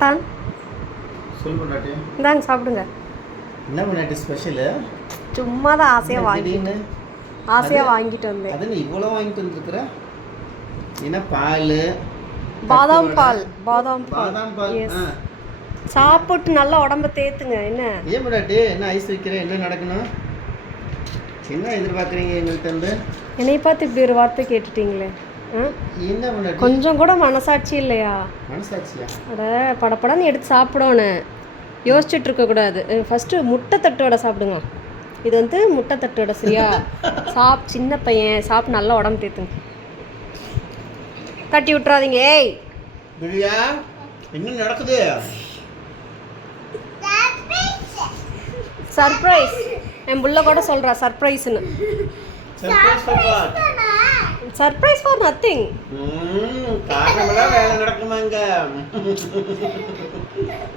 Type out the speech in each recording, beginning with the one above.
அத்தான் சொல்லு பொண்டாட்டி. இந்தாங்க சாப்பிடுங்க. என்ன பொண்டாட்டி ஸ்பெஷலு? சும்மா தான் ஆசையாக வாங்கிட்டு வந்தேன். அது இவ்வளோ வாங்கிட்டு வந்துருக்குற? என்ன பால்? பாதாம் பால். பாதாம் பால். சாப்பிட்டு நல்லா உடம்ப தேத்துங்க. என்ன ஏன் பொண்டாட்டி என்ன ஐஸ் வைக்கிற? என்ன நடக்கணும்? என்ன எதிர்பார்க்குறீங்க எங்கள்கிட்ட இருந்து? என்னை பார்த்து இப்படி ஒரு வார்த்தை கேட்டுட்டீங்களே. என்ன பொண்டாட்டி கொஞ்சம் கூட மனசாட்சி இல்லையா? மனசாட்சியா? அட படப்படன்னு எடுத்து சாப்பிடணும், யோசிச்சுட்டு இருக்கக்கூடாது. ஃபஸ்ட்டு முட்டை தட்டு வடை சாப்பிடுங்க. இது வந்து முட்டை தட்டு வடை, சரியா? சின்ன பையன் சாப்பிட்டு நல்லா உடம்பு தேத்துங்க. தட்டி விட்டுறாதீங்க. ஏய் பிரியா, என்ன நடக்குது? சர்ப்ரைஸ். என் புள்ள கூட சொல்கிறா சர்ப்ரைஸ்னு. Surprise for nothing. காரணமெல்லாம் வேலை நடக்குமாங்க.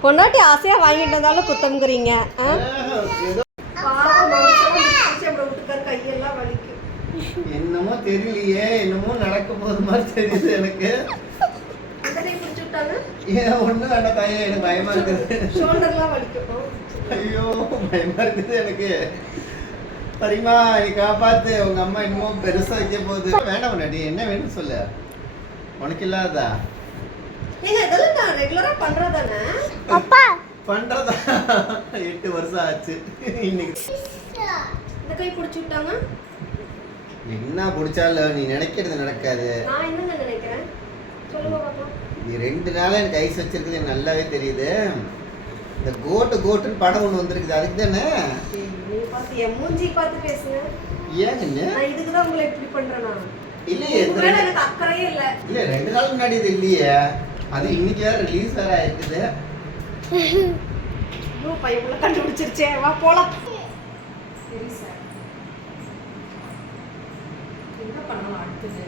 பொண்டாட்டி ஆசையாக வாங்கிட்டு வந்தாலும் குத்தம்ங்கிறீங்க. கையெல்லாம் வலிக்கு. என்னமோ தெரியலையே, என்னமோ நடக்க போது மாதிரி தெரியுது எனக்கு. ஏன் ஒன்றும் வேண்டாம் தாயே, எனக்கு பயமா இருக்குது. ஷோல்டர்லாம் வலிக்கும். ஐயோ பயமா இருக்குது எனக்கு. சரிம்மா நீ காப்பாத்து. உங்க அம்மா இன்னமும் பெருசா வைக்க போகுது. வேண்டாம் முன்னாடி என்ன வேணும்னு சொல்லு. உனக்கு இல்லாததா? இதெல்லாம் நான் ரெகுலரா பண்றதானே பண்றதா? 8 வருஷம் ஆச்சு. இன்னைக்கு இந்த கை பிடிச்சி விட்டாங்க. என்ன பிடிச்சாலும் நீ நினைக்கிறது நடக்காது. நான் என்னங்க நினைக்கிறேன் சொல்லுங்க பாப்போம். நீ 2 நாளா எனக்கு ஐஸ் வச்சிருக்குது எனக்கு நல்லாவே தெரியுது. இந்த கோட்டுன்னு படம் ஒன்று வந்திருக்குது, அதுக்கு தானே? நீ பார்த்து என் மூஞ்சி பார்த்து பேசுங்க. ஏங்க நான் இதுக்கு தான் உங்களை இப்படி பண்றேனா? இல்லையே, எனக்கு அக்கறையே இல்லை. இல்ல 2 நாள் முன்னாடி இது இல்லையே, அது இன்னைக்கு வேற ரிலீஸ் வேற ஆயிருக்குது. பையன் கண்டுபிடிச்சிருச்சே, வா போலாம். சரி சார், என்ன பண்ணலாம் அடுத்தது?